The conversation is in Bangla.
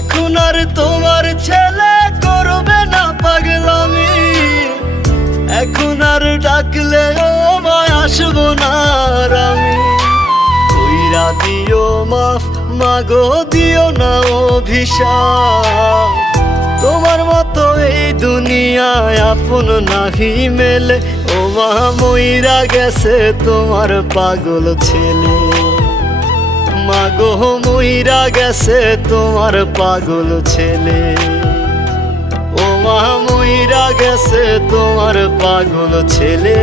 এখন আর তোমার ছেলে করবে না পাগলামি, এখন আর ডাকলে আমায় আসবো না আর আমি। কইরা দিও মাফ মাগো, দিও না অভিশাপ। তোমার মতো এই দুনিয়ায় আপন নাহি মেলে, ও মা মইরা গেছে তোমার পাগল ছেলে। মাগো মইরা গেছে তোমার পাগল ছেলে, ও মা মইরা গেছে তোমার পাগল ছেলে।